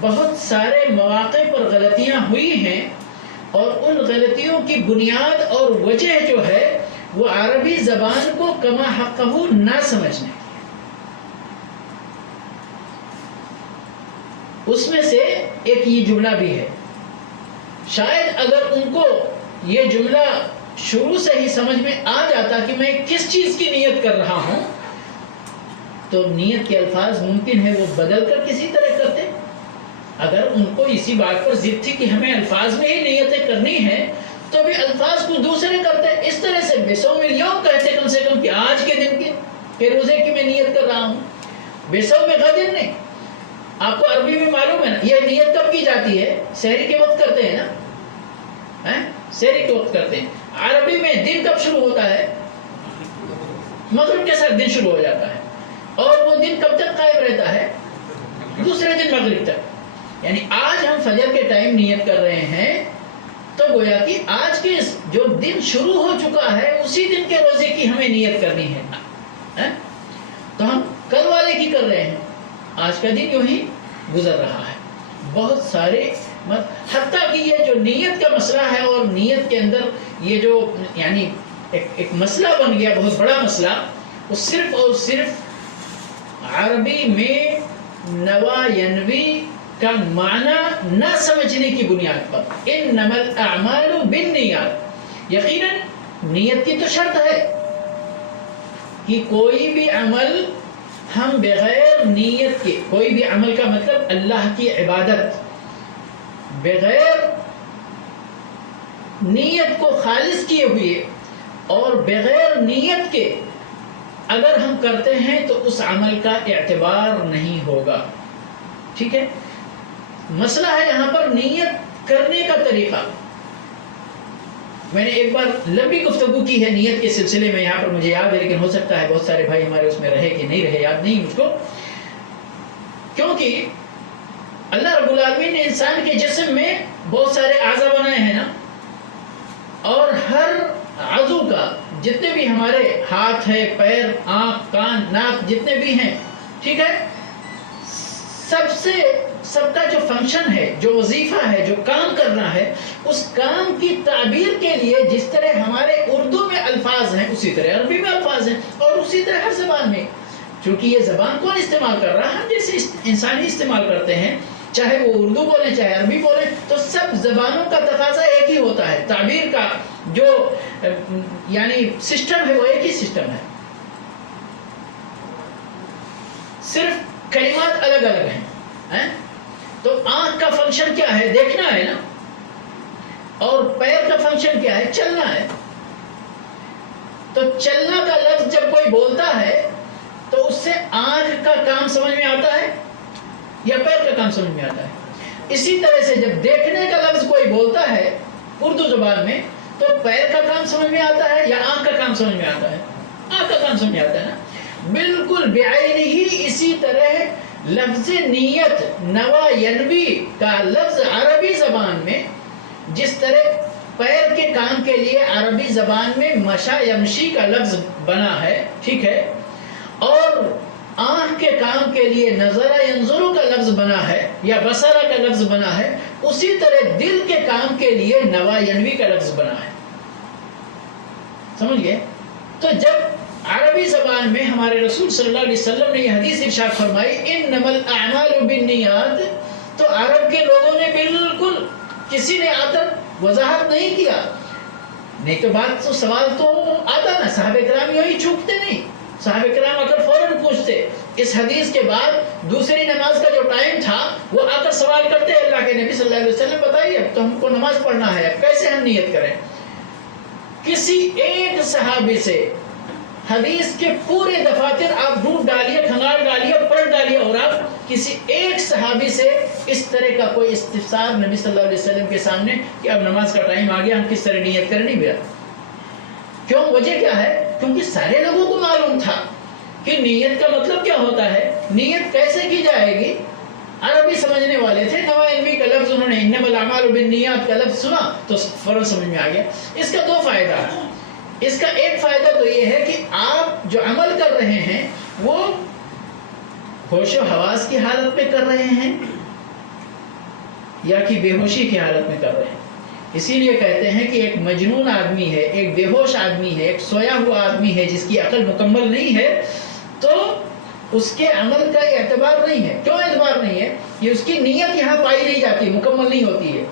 بہت سارے مواقع پر غلطیاں ہوئی ہیں، اور ان غلطیوں کی بنیاد اور وجہ جو ہے وہ عربی زبان کو کما حقہ نہ سمجھنے. اس میں سے ایک یہ جملہ بھی ہے. شاید اگر ان کو یہ جملہ شروع سے ہی سمجھ میں آ جاتا کہ میں کس چیز کی نیت کر رہا ہوں، تو نیت کے الفاظ ممکن ہے وہ بدل کر کسی طرح کرتے. اگر ان کو اسی بات پر ضد تھی کہ ہمیں الفاظ میں ہی نیتیں کرنی ہیں تو بھی الفاظ کو دوسرے کرتے. اس طرح سے بصوم اليوم کہتے کم سے کم کہ آج کے دن کے روزے کی میں نیت کر رہا ہوں. بصوم غد نہیں. آپ کو عربی میں معلوم ہے نا یہ نیت کب کی جاتی ہے؟ سحری کے وقت کرتے ہیں نا، سحری کے وقت کرتے ہیں. عربی میں دن کب شروع ہوتا ہے؟ مغرب کے ساتھ دن شروع ہو جاتا ہے، اور وہ دن کب تک قائم رہتا ہے؟ دوسرے دن مغرب تک. یعنی آج ہم فجر کے ٹائم نیت کر رہے ہیں تو گویا کہ آج کے جو دن شروع ہو چکا ہے اسی دن کے روزے کی ہمیں نیت کرنی ہے. تو ہم کل والے کی کر رہے ہیں، آج کا دن یوں ہی گزر رہا ہے. بہت سارے حتیٰ کہ یہ جو نیت کا مسئلہ ہے، اور نیت کے اندر یہ جو یعنی ایک مسئلہ بن گیا، بہت بڑا مسئلہ، وہ صرف اور صرف عربی میں نوا ینوی کا معنی نہ سمجھنے کی بنیاد پر. انما الاعمال بالنیات، یقیناً نیت کی تو شرط ہے کہ کوئی بھی عمل ہم بغیر نیت کے، کوئی بھی عمل کا مطلب اللہ کی عبادت، بغیر نیت کو خالص کیے ہوئے اور بغیر نیت کے اگر ہم کرتے ہیں تو اس عمل کا اعتبار نہیں ہوگا. ٹھیک ہے؟ مسئلہ ہے یہاں پر نیت کرنے کا طریقہ. میں نے ایک بار لمبی گفتگو کی ہے نیت کے سلسلے میں، یہاں پر مجھے یاد ہے، لیکن ہو سکتا ہے بہت سارے بھائی ہمارے اس میں رہے کہ نہیں رہے، یاد نہیں مجھ کو. کیونکہ اللہ رب العالمین نے انسان کے جسم میں بہت سارے اعضاء بنائے ہیں نا، اور ہر عضو کا جتنے بھی ہمارے ہاتھ ہے، پیر، آنکھ، کان، ناک جتنے بھی ہیں، ٹھیک ہے، سب کا جو فنکشن ہے، جو وظیفہ ہے، جو کام کرنا ہے، اس کام کی تعبیر کے لیے جس طرح ہمارے اردو میں الفاظ ہیں اسی طرح عربی میں الفاظ ہیں، اور اسی طرح ہر زبان میں. چونکہ یہ زبان کون استعمال کر رہا ہے؟ ہم جیسے انسانی استعمال کرتے ہیں. چاہے وہ اردو بولیں چاہے عربی بولیں، تو سب زبانوں کا تقاضا ایک ہی ہوتا ہے، تعبیر کا جو یعنی سسٹم ہے وہ ایک ہی سسٹم ہے، صرف کلمات الگ الگ ہیں۔ تو آنکھ کا فنکشن کیا ہے؟ دیکھنا ہے نا، اور پیر کا فنکشن کیا ہے؟ چلنا ہے۔ تو چلنا کا لفظ جب کوئی بولتا ہے تو اس سے آنکھ کا کام سمجھ میں آتا ہے یا پیر کا کام سمجھ میں آتا ہے؟ اسی طرح سے جب دیکھنے کا لفظ کوئی بولتا ہے اردو زبان میں تو پیر کا کام سمجھ میں آتا ہے یا آنکھ کا کام سمجھ میں آتا ہے؟ آنکھ کا کام سمجھ میں آتا ہے نا۔ بالکل بعینہ ہی اسی طرح لفظ نیت، نوا ینوی کا لفظ عربی زبان میں جس طرح پیر کے کام کے لیے عربی زبان میں مشا یمشی کا لفظ بنا ہے، ٹھیک ہے، اور آنکھ کے کام کے لیے نظر ینظرو کا لفظ بنا ہے یا بصرہ کا لفظ بنا ہے، اسی طرح دل کے کام کے لیے نوا ینوی کا لفظ بنا ہے۔ سمجھ گئے؟ تو جب عربی زبان میں ہمارے رسول صلی اللہ علیہ وسلم نے یہ حدیث ارشاد فرمائی انما الاعمال بالنیات، تو عرب کے لوگوں نے بالکل کسی نے آ کر وضاحت نہیں کیا، نہیں تو بات تو سوال تو آتا نا، صحابہ کرام یہی چھوٹتے نہیں، صحابہ کرام آ کر فوراً پوچھتے۔ اس حدیث کے بعد دوسری نماز کا جو ٹائم تھا وہ آ کر سوال کرتے اللہ کے نبی صلی اللہ علیہ وسلم بتائیے اب تو ہم کو نماز پڑھنا ہے، اب کیسے ہم نیت کریں؟ کسی ایک صحابی سے حدیث کے پورے دفاتر آپ ڈھونڈ ڈالیے، کھنگال ڈالیے، پلٹ ڈالیے، اور آپ کسی ایک صحابی سے اس طرح کا کوئی استفسار نبی صلی اللہ علیہ وسلم کے سامنے کہ اب نماز کا ٹائم آ گیا ہم کس طرح نیت کریں نہیں ملا۔ کیوں؟ وجہ کیا ہے؟ کیونکہ سارے لوگوں کو معلوم تھا کہ نیت کا مطلب کیا ہوتا ہے، نیت کیسے کی جائے گی۔ عربی سمجھنے والے تھے، نوا علمی کا لفظ انہوں نے انما الاعمال بالنیات کا لفظ سنا تو فوراً سمجھ میں آ گیا۔ اس کا دو فائدہ ہے۔ اس کا ایک فائدہ تو یہ ہے کہ آپ جو عمل کر رہے ہیں وہ ہوش و حواس کی حالت میں کر رہے ہیں یا کہ بے ہوشی کی حالت میں کر رہے ہیں۔ اسی لیے کہتے ہیں کہ ایک مجنون آدمی ہے، ایک بے ہوش آدمی ہے، ایک سویا ہوا آدمی ہے جس کی عقل مکمل نہیں ہے تو اس کے عمل کا اعتبار نہیں ہے۔ کیوں اعتبار نہیں ہے؟ کہ اس کی نیت یہاں پائی نہیں جاتی، مکمل نہیں ہوتی ہے۔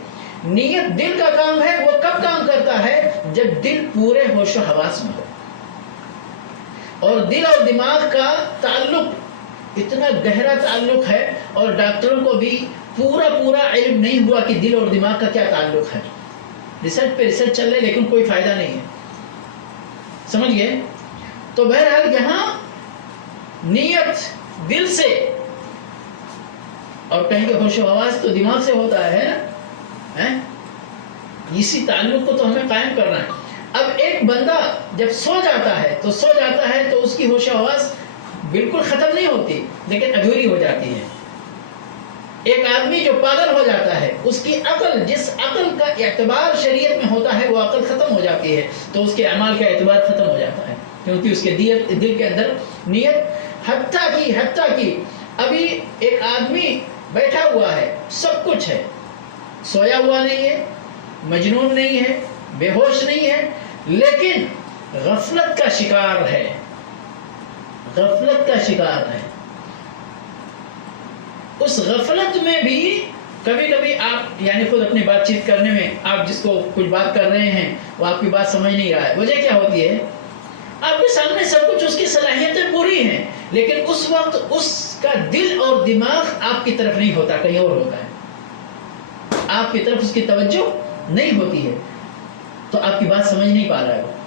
نیت دل کا کام ہے، وہ کب کام کرتا ہے؟ جب دل پورے ہوش و حواس میں ہو، اور دل اور دماغ کا تعلق اتنا گہرا تعلق ہے، اور ڈاکٹروں کو بھی پورا علم نہیں ہوا کہ دل اور دماغ کا کیا تعلق ہے۔ ریسرچ پہ ریسرچ چل رہے لیکن کوئی فائدہ نہیں ہے۔ سمجھ گئے؟ تو بہرحال یہاں نیت دل سے، اور کہیں کہ ہوش و حواس تو دماغ سے ہوتا ہے نا، اسی تعلق کو تو ہمیں قائم کرنا ہے۔ اب ایک بندہ جب سو جاتا ہے تو اس کی ہوش و حواس بالکل ختم نہیں ہوتی لیکن ادھوری ہو جاتی ہے۔ ایک آدمی جو پاگل ہو جاتا ہے اس کی عقل، جس عقل کا اعتبار شریعت میں ہوتا ہے وہ عقل ختم ہو جاتی ہے تو اس کے اعمال کا اعتبار ختم ہو جاتا ہے، کیونکہ اس کے دل کے اندر نیت حتیٰ کی ابھی ایک آدمی بیٹھا ہوا ہے، سب کچھ ہے، سویا ہوا نہیں ہے، مجنون نہیں ہے، بے ہوش نہیں ہے، لیکن غفلت کا شکار ہے، اس غفلت میں بھی کبھی کبھی آپ یعنی خود اپنی بات چیت کرنے میں آپ جس کو کچھ بات کر رہے ہیں وہ آپ کی بات سمجھ نہیں رہا ہے۔ وجہ کیا ہوتی ہے؟ آپ کے سامنے سب کچھ اس کی صلاحیتیں پوری ہیں لیکن اس وقت اس کا دل اور دماغ آپ کی طرف نہیں ہوتا، کہیں اور ہوتا ہے، آپ کی طرف اس کی توجہ نہیں ہوتی ہے تو آپ کی بات سمجھ نہیں پا رہا ہے۔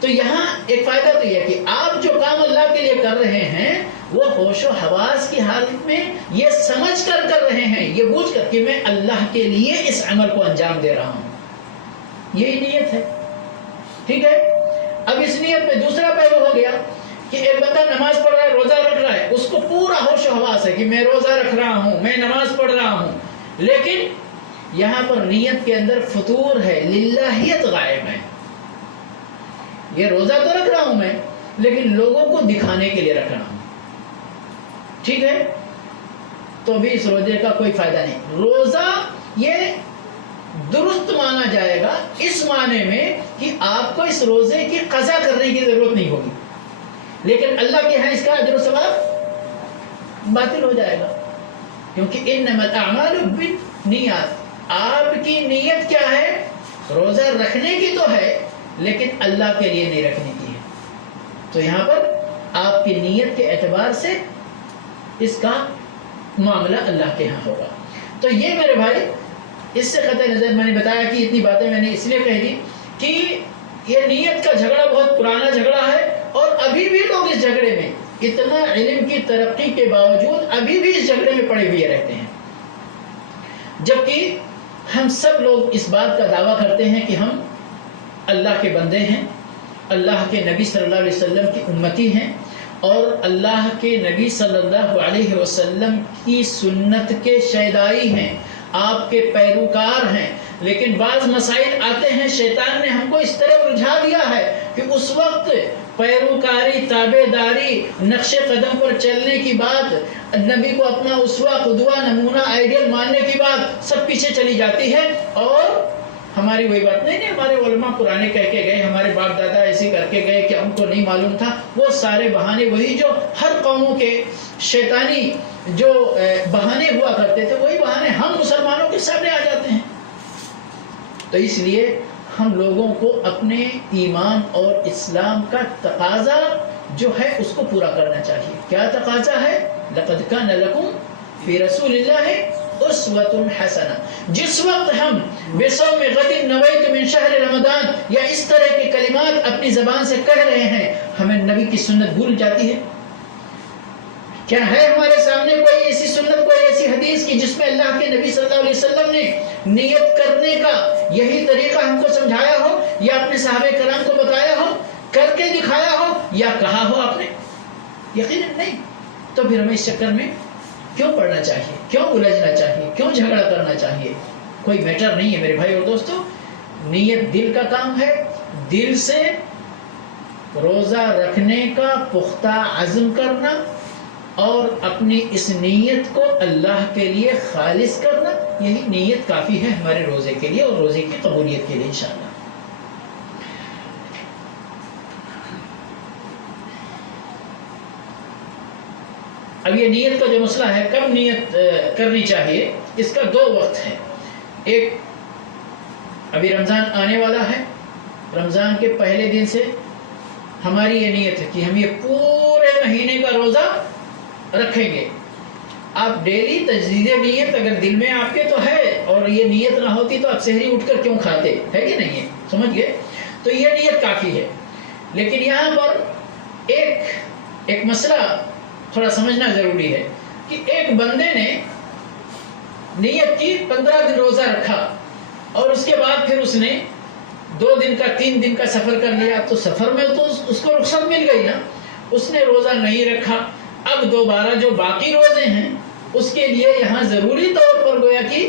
تو یہاں ایک فائدہ تو یہ ہے کہ آپ جو کام اللہ کے لیے کر رہے ہیں وہ ہوش و حواس کی حالت میں یہ سمجھ کر رہے ہیں، یہ بوجھ کر کہ میں اللہ کے لیے اس عمل کو انجام دے رہا ہوں، یہی نیت ہے، ٹھیک ہے۔ اب اس نیت میں دوسرا پہلو ہو گیا کہ ایک بندہ نماز پڑھ رہا ہے، روزہ رکھ رہا ہے، اس کو پورا ہوش و حواس ہے کہ میں روزہ رکھ رہا ہوں، میں نماز پڑھ رہا ہوں، لیکن یہاں پر نیت کے اندر فطور ہے، للہیت غائب ہے۔ یہ روزہ تو رکھ رہا ہوں میں لیکن لوگوں کو دکھانے کے لیے رکھ رہا ہوں، ٹھیک ہے، تو بھی اس روزے کا کوئی فائدہ نہیں۔ روزہ یہ درست مانا جائے گا اس معنی میں کہ آپ کو اس روزے کی قضا کرنے کی ضرورت نہیں ہوگی، لیکن اللہ کے ہاں اس کا اجر و ثواب باطل ہو جائے گا، کیونکہ انما الاعمال بالنیات، آپ کی نیت کیا ہے؟ روزہ رکھنے کی تو ہے لیکن اللہ کے لیے نہیں رکھنے کی ہے. تو یہاں پر آپ کی نیت کے اعتبار سے اس کا معاملہ اللہ کے ہاں ہوگا. تو یہ میرے بھائی اس سے قطع نظر میں نے بتایا کہ اتنی باتیں میں نے اس لیے کہہ دی کہ یہ نیت کا جھگڑا بہت پرانا جھگڑا ہے، اور ابھی بھی لوگ اس جھگڑے میں اتنا علم کی ترقی کے باوجود ابھی بھی اس جھگڑے میں پڑے ہوئے رہتے ہیں. جبکہ ہم سب لوگ اس بات کا دعویٰ کرتے ہیں کہ ہم اللہ کے بندے ہیں، اللہ کے نبی صلی اللہ علیہ وسلم کی امتی ہیں، اور اللہ کے نبی صلی اللہ علیہ وسلم کی سنت کے شیدائی ہیں، آپ کے پیروکار ہیں. لیکن بعض مسائل آتے ہیں، شیطان نے ہم کو اس طرح الجھا دیا ہے کہ اس وقت پیروکاری، تابع داری، نقش قدم پر چلنے کی بات، نبی کو اپنا اسوہ، قدوہ، نمونہ، آئیڈیل ماننے کی بات سب پیچھے چلی جاتی ہے، اور ہماری وہی بات نہیں ہمارے علماء پرانے کہہ کے گئے، ہمارے باپ دادا ایسے کر کے گئے کہ ہم کو نہیں معلوم تھا. وہ سارے بہانے وہی جو ہر قوموں کے شیطانی جو بہانے ہوا کرتے تھے، وہی بہانے ہم مسلمانوں کے سامنے آ جاتے ہیں. تو اس لیے ہم لوگوں کو اپنے ایمان اور اسلام کا تقاضا جو ہے اس کو پورا کرنا چاہیے. کیا تقاضا ہے؟ لقد کان لکم فی رسول اللہ اسوۃ حسنہ. جس وقت ہم بصوم غد نویت من شہر رمضان یا اس طرح کے کلمات اپنی زبان سے کہہ رہے ہیں، ہمیں نبی کی سنت بھول جاتی ہے. کیا ہے ہمارے سامنے کوئی ایسی سنت، کوئی ایسی حدیث کی جس میں اللہ کے نبی صلی اللہ علیہ وسلم نے نیت کرنے کا یہی طریقہ ہم کو سمجھایا ہو، یا اپنے صحابہ کرام کو بتایا ہو، کر کے دکھایا ہو، یا کہا ہو آپ نے؟ یقیناً نہیں. تو پھر ہمیں اس چکر میں کیوں پڑھنا چاہیے، کیوں الجھنا چاہیے، کیوں جھگڑا کرنا چاہیے؟ کوئی میٹر نہیں ہے میرے بھائی اور دوستو. نیت دل کا کام ہے. دل سے روزہ رکھنے کا پختہ عزم کرنا اور اپنی اس نیت کو اللہ کے لیے خالص کرنا، یہی نیت کافی ہے ہمارے روزے کے لیے اور روزے کی قبولیت کے لیے انشاءاللہ. اب یہ نیت کا جو مسئلہ ہے، کب نیت کرنی چاہیے، اس کا 2 وقت ہے. ایک، ابھی رمضان آنے والا ہے، رمضان کے پہلے دن سے ہماری یہ نیت ہے کہ ہم یہ پورے مہینے کا روزہ رکھیں گے. آپ ڈیلی تجدید نیت اگر دل میں آپ کے تو ہے، اور یہ نیت نہ ہوتی تو آپ سحری اٹھ کر کیوں کھاتے، ہے کہ نہیں ہے؟ سمجھ گئے؟ تو یہ نیت کافی ہے. لیکن یہاں پر ایک مسئلہ تھوڑا سمجھنا ضروری ہے کہ ایک بندے نے نیت کی 15 دن روزہ رکھا، اور اس کے بعد پھر اس نے 2 دن کا 3 دن کا سفر کر لیا، تو سفر میں تو اس کو رخصت مل گئی نا. اس نے روزہ نہیں رکھا. اب دوبارہ جو باقی روزے ہیں اس کے لیے یہاں ضروری طور پر گویا کہ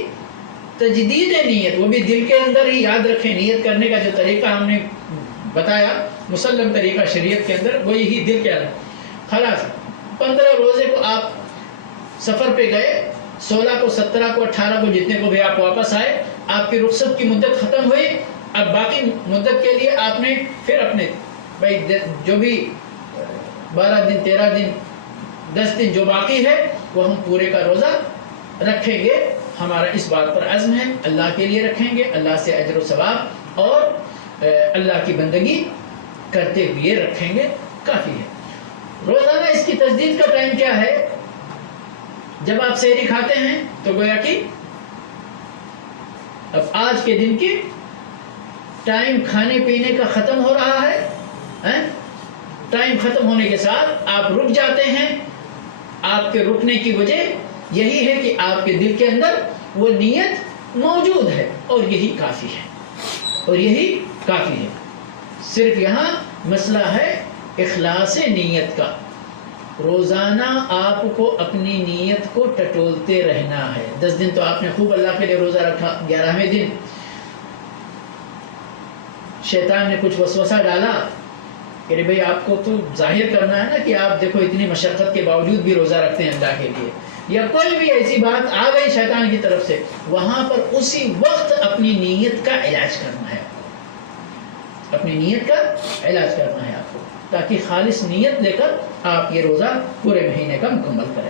تجدید نیت، وہ بھی دل کے اندر ہی. یاد رکھیں نیت کرنے کا جو طریقہ ہم نے بتایا، مسلم طریقہ شریعت کے اندر، وہ یہی دل کے اندر. خلاص 15 روزے کو آپ سفر پہ گئے، 16 کو 17 کو 18 کو جتنے کو بھی آپ واپس آئے، آپ کی رخصت کی مدت ختم ہوئی. اب باقی مدت کے لیے آپ نے پھر اپنے بھائی جو بھی 12 دن 13 دن 10 دن جو باقی ہے وہ ہم پورے کا روزہ رکھیں گے. ہمارا اس بات پر عزم ہے، اللہ کے لیے رکھیں گے، اللہ سے اجر و ثواب اور اللہ کی بندگی کرتے ہوئے رکھیں گے، کافی ہے. روزانہ اس کی تجدید کا ٹائم کیا ہے؟ جب آپ سحری کھاتے ہیں تو گویا کہ اب آج کے دن کی ٹائم کھانے پینے کا ختم ہو رہا ہے. ٹائم ختم ہونے کے ساتھ آپ رک جاتے ہیں. آپ کے رکنے کی وجہ یہی ہے کہ آپ کے دل کے اندر وہ نیت موجود ہے، اور یہی کافی ہے، اور یہی کافی ہے. صرف یہاں مسئلہ ہے اخلاص نیت کا. روزانہ آپ کو اپنی نیت کو ٹٹولتے رہنا ہے. 10 دن تو آپ نے خوب اللہ کے لیے روزہ رکھا، 11ویں دن شیطان نے کچھ وسوسہ ڈالا کہ بھئی آپ کو تو ظاہر کرنا ہے نا کہ آپ دیکھو اتنی مشقت کے باوجود بھی روزہ رکھتے ہیں اللہ کے لیے، یا کوئی بھی ایسی بات آ گئی شیطان کی طرف سے، وہاں پر اسی وقت اپنی نیت کا علاج کرنا ہے. اپنی نیت کا علاج کرنا ہے آپ کو، تاکہ خالص نیت لے کر آپ یہ روزہ پورے مہینے کا مکمل کریں.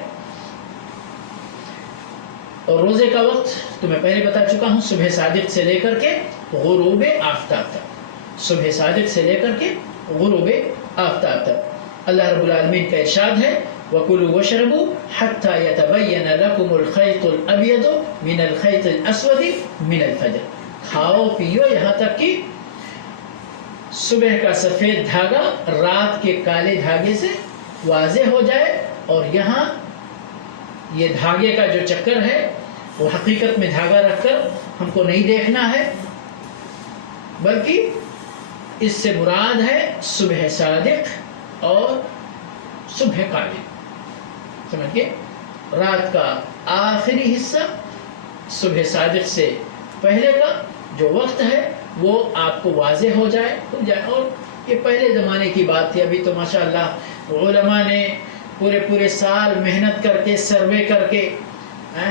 اور روزے کا وقت تو میں پہلے بتا چکا ہوں، صبح صادق سے لے کر کے غروب آفتاب تک، صبح صادق سے لے کر کے غروب آفتاب تک۔ اللہ رب العالمین کا ارشاد ہے وَكُلُوا وَاشْرَبُوا حَتَّى يَتَبَيَّنَ لَكُمُ الْخَيْطُ الْأَبْيَضُ مِنَ الْخَيْطِ الْأَسْوَدِ مِنَ الْفَجْرِ، کھاؤ پیو یہاں تک کہ صبح کا سفید دھاگا رات کے کالے دھاگے سے واضح ہو جائے۔ اور یہاں یہ دھاگے کا جو چکر ہے وہ حقیقت میں دھاگا رکھ کر ہم کو نہیں دیکھنا ہے، بلکہ اس سے مراد ہے صبح صادق اور صبح کالے، سمجھ گئے؟ رات کا آخری حصہ صبح صادق سے پہلے کا جو وقت ہے وہ آپ کو واضح ہو جائے، اور یہ پہلے زمانے کی بات تھی۔ ابھی تو ماشاءاللہ علماء نے پورے سال محنت کر کے سروے کر کے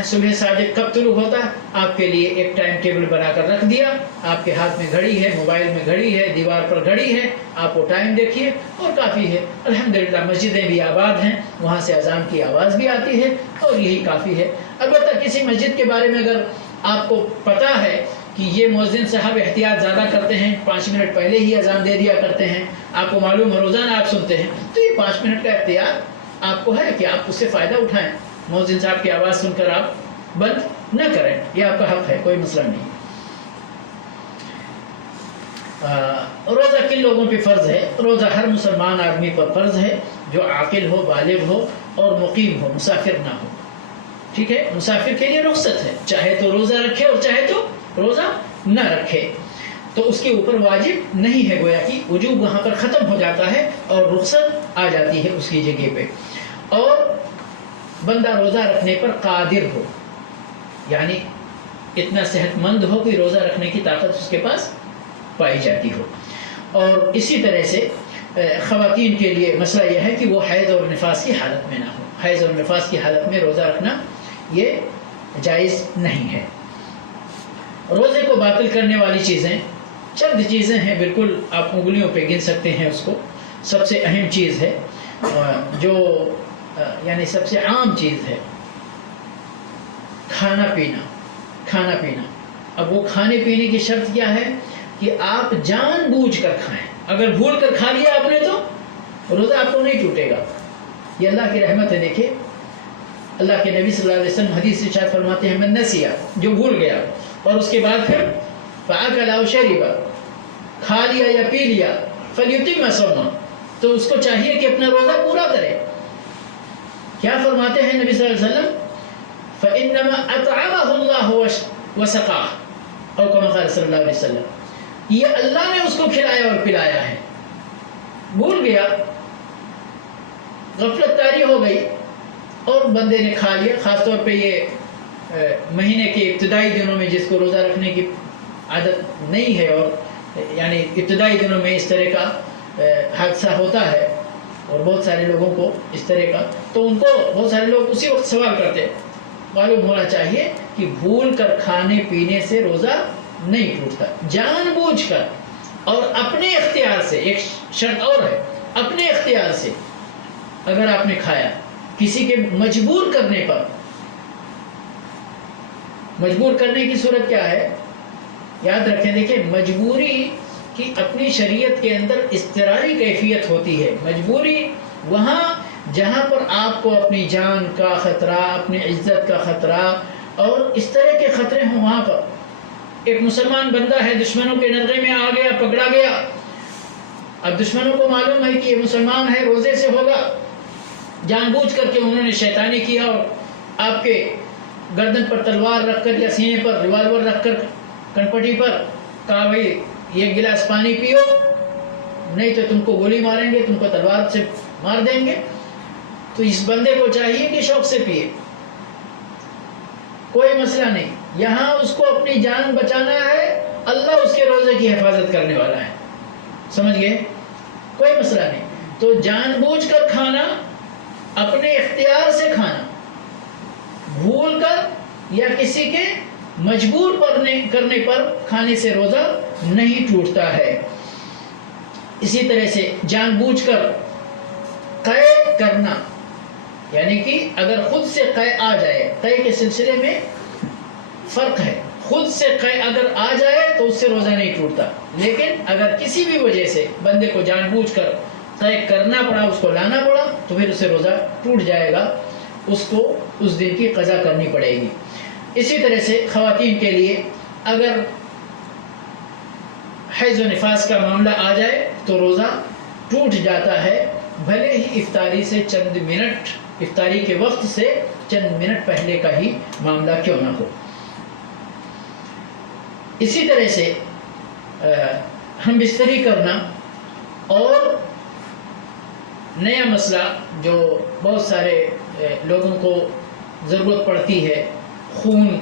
صبح صادق کب طلوع ہوتا آپ کے لیے ایک ٹائم ٹیبل بنا کر رکھ دیا۔ آپ کے ہاتھ میں گھڑی ہے، موبائل میں گھڑی ہے، دیوار پر گھڑی ہے، آپ وہ ٹائم دیکھیے اور کافی ہے۔ الحمدللہ مسجدیں بھی آباد ہیں، وہاں سے اذان کی آواز بھی آتی ہے اور یہی کافی ہے۔ البتہ کسی مسجد کے بارے میں اگر آپ کو پتہ ہے کہ یہ مؤذن صاحب احتیاط زیادہ کرتے ہیں، 5 منٹ پہلے ہی اذان دے دیا کرتے ہیں، آپ کو معلوم ہے روزانہ آپ سنتے ہیں، تو یہ 5 منٹ کا احتیاط آپ کو ہے کہ آپ اس سے فائدہ اٹھائیں، مؤذن صاحب کی آواز سن کر آپ بند نہ کریں، یہ آپ کا حق ہے، کوئی مسئلہ نہیں۔ روزہ کن لوگوں پہ فرض ہے؟ روزہ ہر مسلمان آدمی پر فرض ہے جو عاقل ہو، بالغ ہو اور مقیم ہو، مسافر نہ ہو، ٹھیک ہے؟ مسافر کے لیے رخصت ہے، چاہے تو روزہ رکھے اور چاہے تو روزہ نہ رکھے، تو اس کے اوپر واجب نہیں ہے، گویا کہ وجوب وہاں پر ختم ہو جاتا ہے اور رخصت آ جاتی ہے اس کی جگہ پہ۔ اور بندہ روزہ رکھنے پر قادر ہو، یعنی اتنا صحت مند ہو کہ روزہ رکھنے کی طاقت اس کے پاس پائی جاتی ہو۔ اور اسی طرح سے خواتین کے لیے مسئلہ یہ ہے کہ وہ حیض اور نفاس کی حالت میں نہ ہو، حیض اور نفاس کی حالت میں روزہ رکھنا یہ جائز نہیں ہے۔ روزے کو باطل کرنے والی چیزیں چند چیزیں ہیں، بالکل آپ انگلیوں پہ گن سکتے ہیں اس کو۔ سب سے اہم چیز ہے جو یعنی سب سے عام چیز ہے کھانا پینا۔ اب وہ کھانے پینے کی شرط کیا ہے کہ آپ جان بوجھ کر کھائیں، اگر بھول کر کھا لیا آپ نے تو روزہ آپ کو نہیں ٹوٹے گا، یہ اللہ کی رحمت ہے۔ دیکھیں اللہ کے نبی صلی اللہ علیہ وسلم حدیث ارشاد فرماتے ہیں من نسیا، جو بھول گیا اور اس کے بعد پھر فاکل او شرب، کھا لیا یا پی لیا، فلیتم صومہ، تو اس کو چاہیے کہ اپنا روزہ پورا کرے۔ کیا فرماتے ہیں نبی صلی اللہ علیہ وسلم فإنما أطعمه الله وسقاه، اور كما قال صلی اللہ علیہ وسلم، یہ اللہ نے اس کو کھلایا اور پلایا ہے۔ بھول گیا، غفلت طاری ہو گئی اور بندے نے کھا لیا، خاص طور پہ یہ مہینے کے ابتدائی دنوں میں جس کو روزہ رکھنے کی عادت نہیں ہے، اور یعنی ابتدائی دنوں میں اس طرح کا حادثہ ہوتا ہے اور بہت سارے لوگوں کو اس طرح کا، تو ان کو بہت سارے لوگ اسی وقت سوال کرتے ہیں۔ معلوم ہونا چاہیے کہ بھول کر کھانے پینے سے روزہ نہیں ٹوٹتا، جان بوجھ کر اور اپنے اختیار سے، ایک شرط اور ہے، اپنے اختیار سے اگر آپ نے کھایا، کسی کے مجبور کرنے پر، مجبور کرنے کی صورت کیا ہے یاد رکھیں، دیکھیں مجبوری کی اپنی شریعت کے اندر اضطراری کیفیت ہوتی ہے۔ مجبوری وہاں جہاں پر آپ کو اپنی جان کا خطرہ، اپنی عزت کا خطرہ اور اس طرح کے خطرے ہوں، وہاں پر ایک مسلمان بندہ ہے دشمنوں کے نظرے میں آ گیا، پکڑا گیا، اب دشمنوں کو معلوم ہے کہ یہ مسلمان ہے، روزے سے ہوگا، جان بوجھ کر کے انہوں نے شیطانی کیا اور آپ کے گردن پر تلوار رکھ کر یا سینے پر ریوالور رکھ کر کنپٹی پر کہا بھائی یہ گلاس پانی پیو، نہیں تو تم کو گولی ماریں گے، تم کو تلوار سے مار دیں گے۔ تو اس بندے کو چاہیے کہ شوق سے پیے، کوئی مسئلہ نہیں، یہاں اس کو اپنی جان بچانا ہے، اللہ اس کے روزے کی حفاظت کرنے والا ہے، سمجھ گئے؟ کوئی مسئلہ نہیں۔ تو جان بوجھ کر کھانا، اپنے اختیار سے کھانا، بھول کر یا کسی کے مجبور کرنے پر کھانے سے روزہ نہیں ٹوٹتا ہے۔ اسی طرح سے جان بوجھ کر قے کرنا، یعنی کہ اگر خود سے قے آ جائے، قے کے سلسلے میں فرق ہے. خود سے اگر آ جائے تو اس سے روزہ نہیں ٹوٹتا، لیکن اگر کسی بھی وجہ سے بندے کو جان بوجھ کر طے کرنا پڑا، اس کو لانا پڑا، تو پھر اسے روزہ ٹوٹ جائے گا، اس کو اس دن کی قضا کرنی پڑے گی. اسی طرح سے خواتین کے لیے اگر حیض و نفاس کا معاملہ آ جائے تو روزہ ٹوٹ جاتا ہے، بھلے ہی افطاری سے چند منٹ، افطاری کے وقت سے چند منٹ پہلے کا ہی معاملہ کیوں نہ ہو. اسی طرح سے ہم بستری کرنا اور نیا مسئلہ جو بہت سارے لوگوں کو ضرورت پڑتی ہے، خون